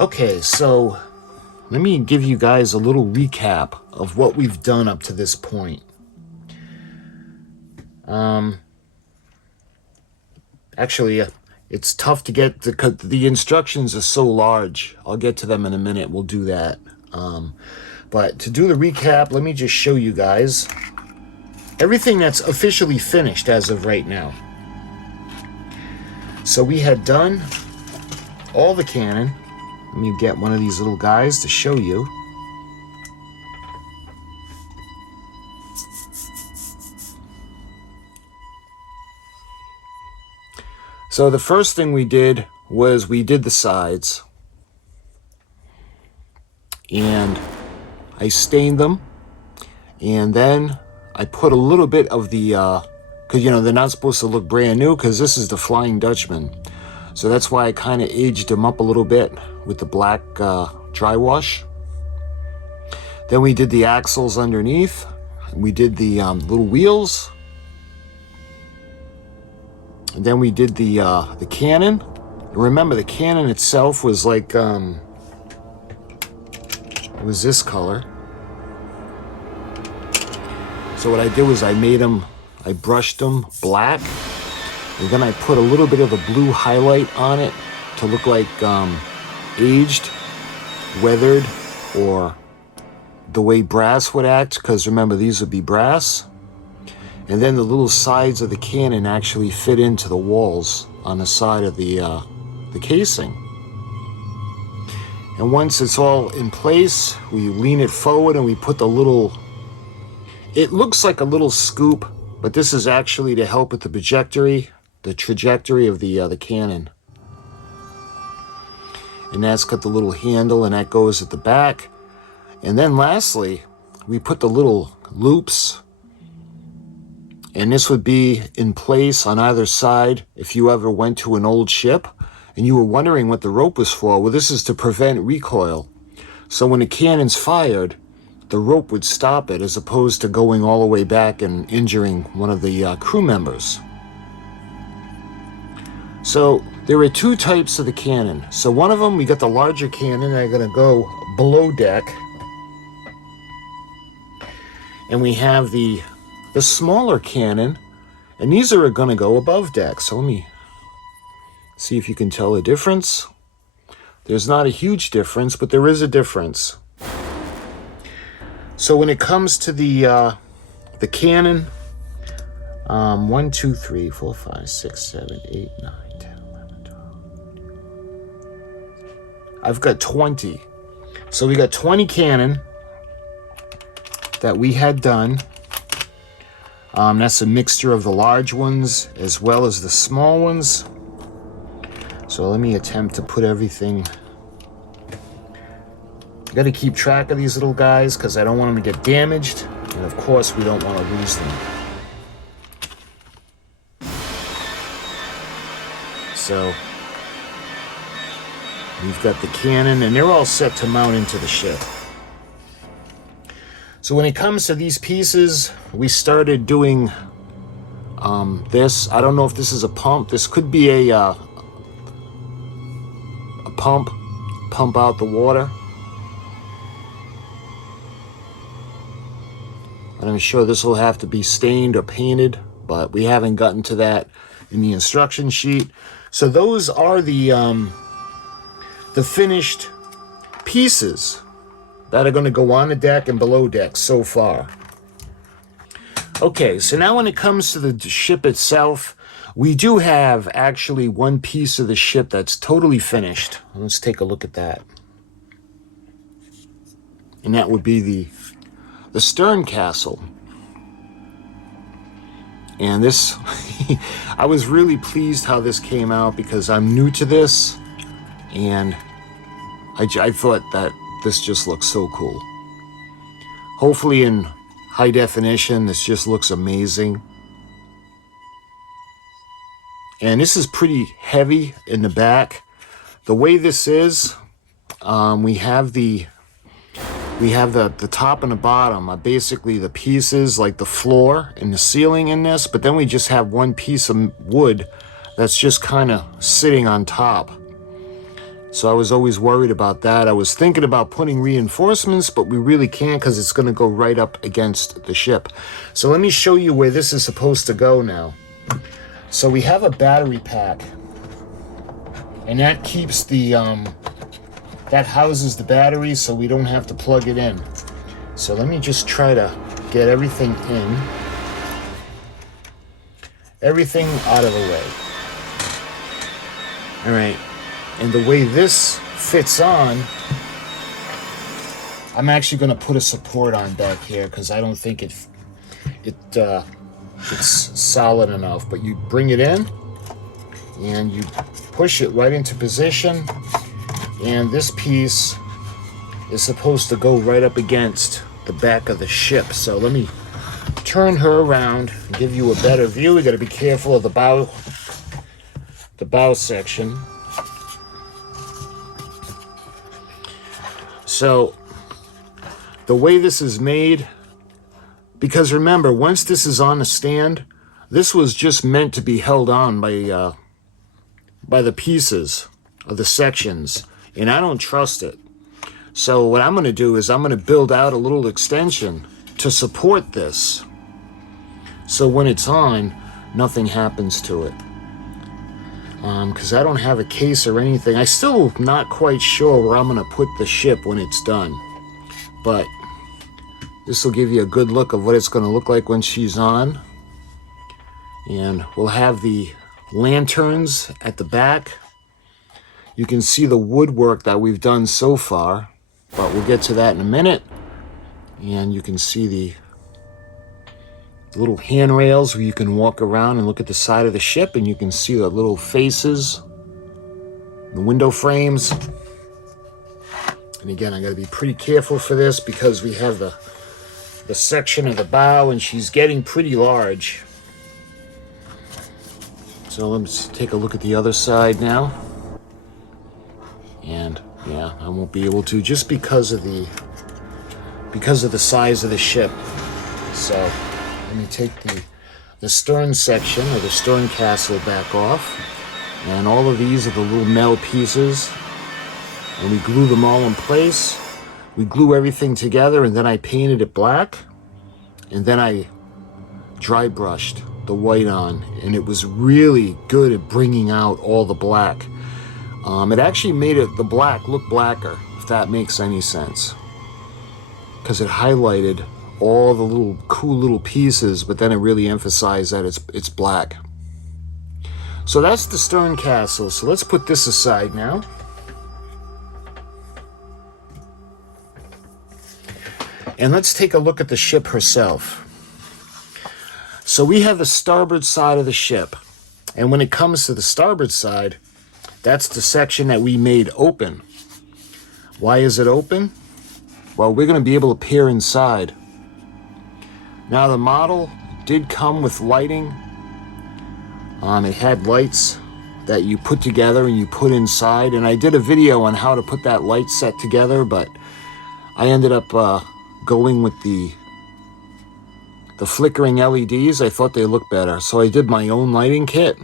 Okay, so let me give you guys a little recap of what we've done up to this point. Actually, it's tough to get because the instructions are so large. I'll get to them in a minute. We'll do that. But to do the recap, let me just show you guys everything that's officially finished as of right now. So we had done all the cannon. Let me get one of these little guys to show you. So the first thing we did was we did the sides. And I stained them. And then I put a little bit of the, because you know, they're not supposed to look brand new because this is the Flying Dutchman. So that's why I kind of aged them up a little bit with the black dry wash. Then we did the axles underneath. We did the little wheels. And then we did the cannon. Remember, the cannon itself was like, it was this color. So what I did was I brushed them black. And then I put a little bit of a blue highlight on it to look like aged, weathered, or the way brass would act, because remember, these would be brass. And then the little sides of the cannon actually fit into the walls on the side of the casing. And once it's all in place, we lean it forward and we put the little, it looks like a little scoop, but this is actually to help with the trajectory of the cannon. And that's got the little handle, and that goes at the back. And then lastly, we put the little loops, and this would be in place on either side if you ever went to an old ship and you were wondering what the rope was for. Well, this is to prevent recoil. So when a cannon's fired, the rope would stop it as opposed to going all the way back and injuring one of the crew members. So there are two types of the cannon. So one of them, we got the larger cannon. I'm going to go below deck. And we have the smaller cannon, and these are going to go above deck. So let me see if you can tell the difference. There's not a huge difference, but there is a difference. So when it comes to the cannon, 1, 2, 3, 4, 5, 6, 7, 8, 9, 10, 11, 12. I've got 20. So we got 20 cannon that we had done. That's a mixture of the large ones as well as the small ones. So let me attempt to put everything. I got to keep track of these little guys because I don't want them to get damaged. And of course, we don't want to lose them. So we've got the cannon, and they're all set to mount into the ship. So when it comes to these pieces, we started doing this. I don't know if this is a pump. This could be a pump out the water. And I'm sure this will have to be stained or painted, but we haven't gotten to that in the instruction sheet. So those are the finished pieces that are going to go on the deck and below deck so far. Okay, so now when it comes to the ship itself, we do have actually one piece of the ship that's totally finished. Let's take a look at that. And that would be the stern castle. And this, I was really pleased how this came out because I'm new to this, and I thought that this just looks so cool. Hopefully in high definition, this just looks amazing. And this is pretty heavy in the back. The way this is, we have the top and the bottom are basically the pieces like the floor and the ceiling in this, but then we just have one piece of wood that's just kind of sitting on top. So I was always worried about that. I was thinking about putting reinforcements, but we really can't because it's going to go right up against the ship. So let me show you where this is supposed to go now. So we have a battery pack, and that keeps the, that houses the battery so we don't have to plug it in. So let me just try to get everything in. Everything out of the way. All right. And the way this fits on, I'm actually going to put a support on back here because I don't think it's solid enough. But you bring it in and you push it right into position, and this piece is supposed to go right up against the back of the ship. So let me turn her around and give you a better view. We got to be careful of the bow section. So the way this is made, because remember, once this is on the stand, this was just meant to be held on by the pieces of the sections, and I don't trust it. So what I'm going to do is I'm going to build out a little extension to support this. So when it's on, nothing happens to it. Because I don't have a case or anything. I'm still not quite sure where I'm going to put the ship when it's done. But this will give you a good look of what it's going to look like when she's on. And we'll have the lanterns at the back. You can see the woodwork that we've done so far, but we'll get to that in a minute. And you can see the little handrails where you can walk around and look at the side of the ship, and you can see the little faces, the window frames. And again, I got to be pretty careful for this because we have the section of the bow, and she's getting pretty large. So let's take a look at the other side now. And yeah, I won't be able to just because of the size of the ship. So let me take the stern section or the stern castle back off. And all of these are the little metal pieces. And we glue them all in place. We glue everything together, and then I painted it black. And then I dry brushed the white on. And it was really good at bringing out all the black. It actually made the black look blacker, if that makes any sense. Because it highlighted all the little cool little pieces, but then it really emphasized that it's black. So that's the stern castle. So let's put this aside now. And let's take a look at the ship herself. So we have the starboard side of the ship. And when it comes to the starboard side, that's the section that we made open. Why is it open? Well, we're going to be able to peer inside. Now, the model did come with lighting. It had lights that you put together and you put inside. And I did a video on how to put that light set together, but I ended up going with the flickering LEDs. I thought they looked better. So I did my own lighting kit,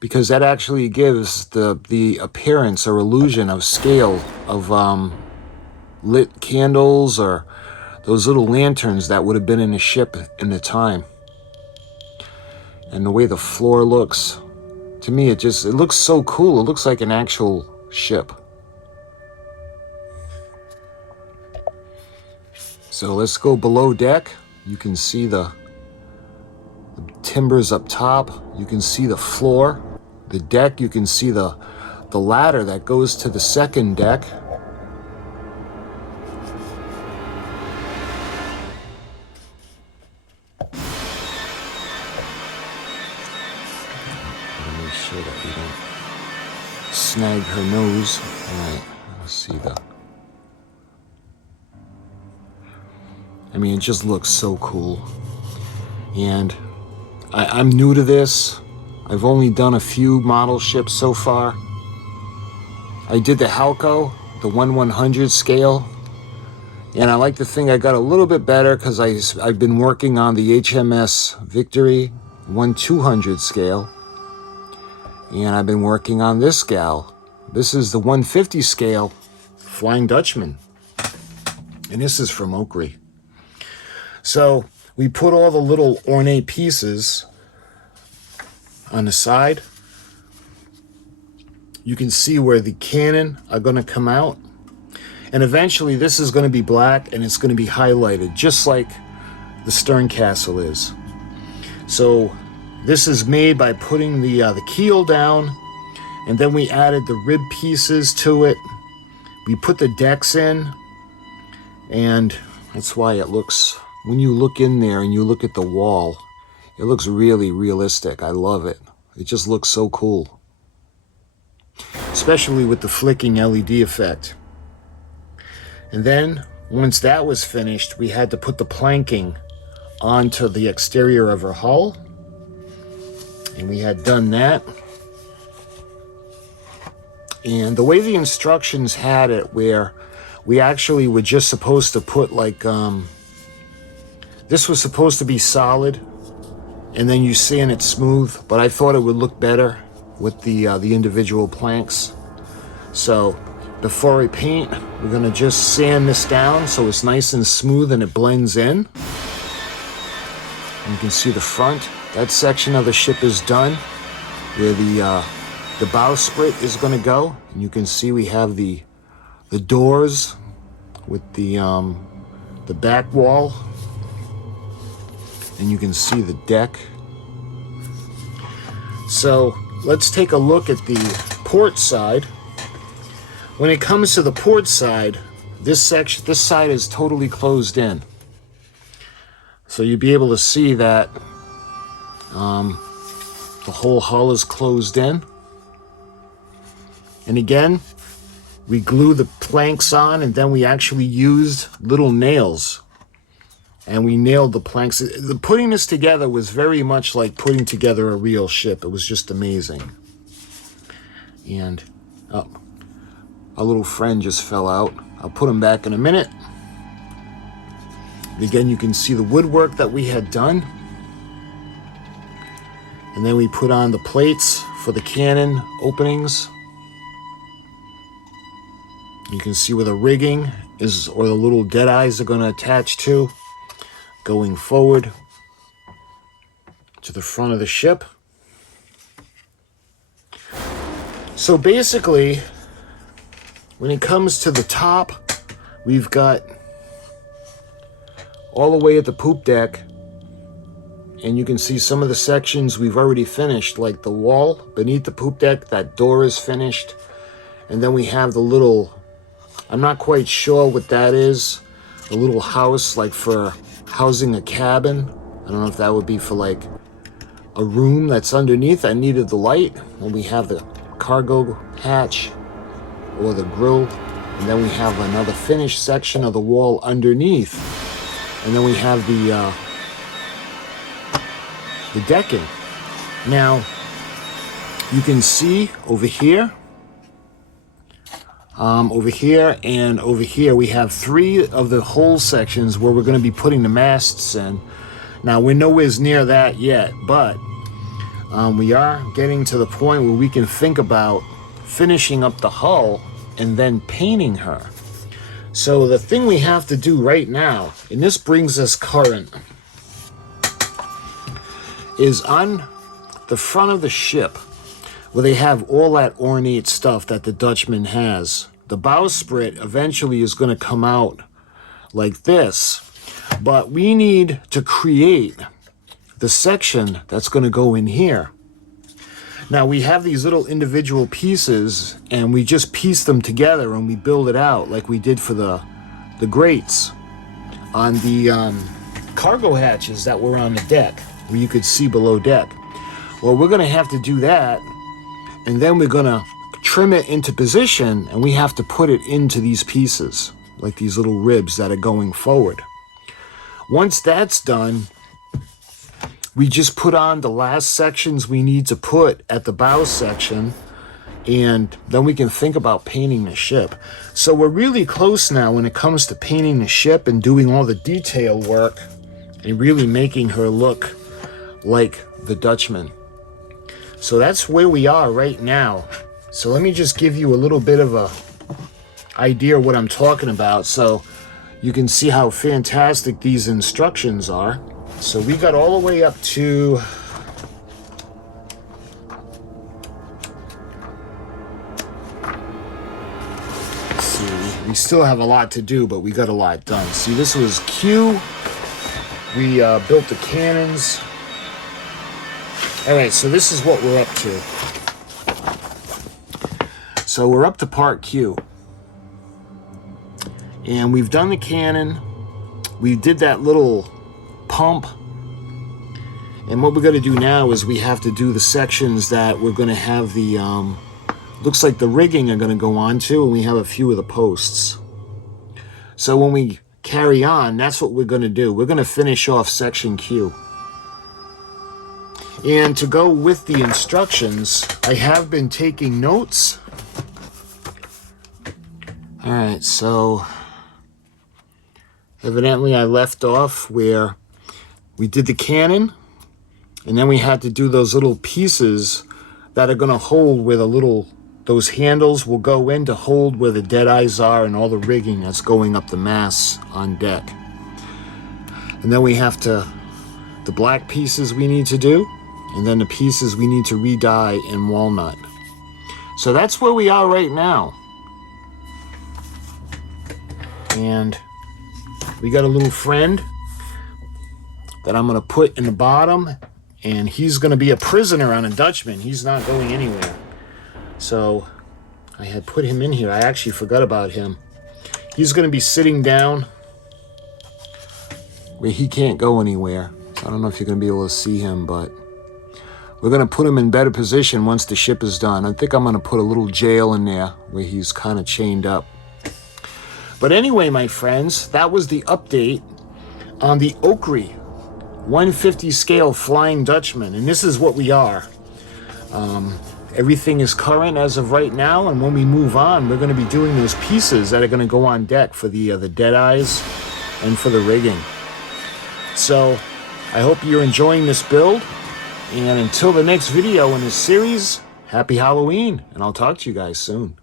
because that actually gives the appearance or illusion of scale of lit candles or those little lanterns that would have been in a ship in the time. And the way the floor looks, to me, it looks so cool. It looks like an actual ship. So let's go below deck. You can see the timbers up top. You can see the floor, the deck. You can see the ladder that goes to the second deck. Make sure that we don't snag her nose. All right, let's see I mean, it just looks so cool. And I'm new to this. I've only done a few model ships so far. I did the Halco, the 1/100 scale. And I like to think I got a little bit better because I've been working on the HMS Victory 1/200 scale. And I've been working on this gal, This is the 150 scale Flying Dutchman. And this is from OCCRE. So we put all the little ornate pieces on the side. You can see where the cannon are going to come out. And eventually this is going to be black and it's going to be highlighted, just like the stern castle is. So this is made by putting the keel down, and then we added the rib pieces to it. We put the decks in, and that's why it looks, when you look in there and you look at the wall, it looks really realistic. I love it. It just looks so cool. Especially with the flicking LED effect. And then, once that was finished, we had to put the planking onto the exterior of her hull. And we had done that. And the way the instructions had it, where we actually were just supposed to put like, this was supposed to be solid, and then you sand it smooth, but I thought it would look better with the individual planks. So before I paint, we're gonna just sand this down so it's nice and smooth and it blends in. You can see the front. That section of the ship is done, where the bowsprit is going to go. And you can see we have the doors with the back wall, and you can see the deck. So let's take a look at the port side. When it comes to the port side, this side is totally closed in. So you'll be able to see that the whole hull is closed in. And again, we glue the planks on, and then we actually used little nails. And we nailed the planks. Putting this together was very much like putting together a real ship. It was just amazing. And, oh, our little friend just fell out. I'll put him back in a minute. Again, you can see the woodwork that we had done. And then we put on the plates for the cannon openings. You can see where the rigging is, or the little dead eyes are going to attach to, going forward to the front of the ship. So basically, when it comes to the top, we've got all the way at the poop deck, and you can see some of the sections we've already finished, like the wall beneath the poop deck. That door is finished. And then we have the little, I'm not quite sure what that is, a little house like for housing a cabin. I don't know if that would be for like a room that's underneath that needed the light. And we have the cargo hatch or the grill. And then we have another finished section of the wall underneath. And then we have the decking. Now, you can see over here, and over here, we have 3 of the whole sections where we're going to be putting the masts in. Now, we're nowhere near that yet, but we are getting to the point where we can think about finishing up the hull and then painting her. So the thing we have to do right now, and this brings us current, is on the front of the ship, where they have all that ornate stuff that the Dutchman has. The bowsprit eventually is going to come out like this, but we need to create the section that's going to go in here. Now we have these little individual pieces, and we just piece them together and we build it out like we did for the grates on the cargo hatches that were on the deck, where you could see below deck. Well, we're going to have to do that, and then we're going to trim it into position, and we have to put it into these pieces, like these little ribs that are going forward. Once that's done, we just put on the last sections we need to put at the bow section, and then we can think about painting the ship. So we're really close now when it comes to painting the ship and doing all the detail work and really making her look like the Dutchman. So that's where we are right now. So let me just give you a little bit of a idea of what I'm talking about so you can see how fantastic these instructions are. So we got all the way up to we still have a lot to do, but we got a lot done. See, this was Q. We built the cannons. All right, so this is what we're up to. So we're up to part Q. And we've done the cannon. We did that little pump. And what we're going to do now is we have to do the sections that we're going to have the, looks like the rigging are going to go on to, and we have a few of the posts. So when we carry on, that's what we're going to do. We're going to finish off section Q. And to go with the instructions, I have been taking notes. All right, so evidently I left off where we did the cannon, and then we had to do those little pieces that are going to hold where the little, those handles will go in to hold where the dead eyes are and all the rigging that's going up the mast on deck. And then we have to, the black pieces we need to do, and then the pieces we need to re-dye in walnut. So that's where we are right now. And we got a little friend that I'm going to put in the bottom, and he's going to be a prisoner on a Dutchman. He's not going anywhere. So I had put him in here. I actually forgot about him. He's going to be sitting down where he can't go anywhere. So I don't know if you're going to be able to see him, but we're going to put him in better position once the ship is done. I think I'm going to put a little jail in there where he's kind of chained up. But anyway, my friends, that was the update on the OCCRE 150 scale Flying Dutchman. And this is what we are. Everything is current as of right now. And when we move on, we're going to be doing those pieces that are going to go on deck for the dead eyes and for the rigging. So I hope you're enjoying this build. And until the next video in this series, happy Halloween. And I'll talk to you guys soon.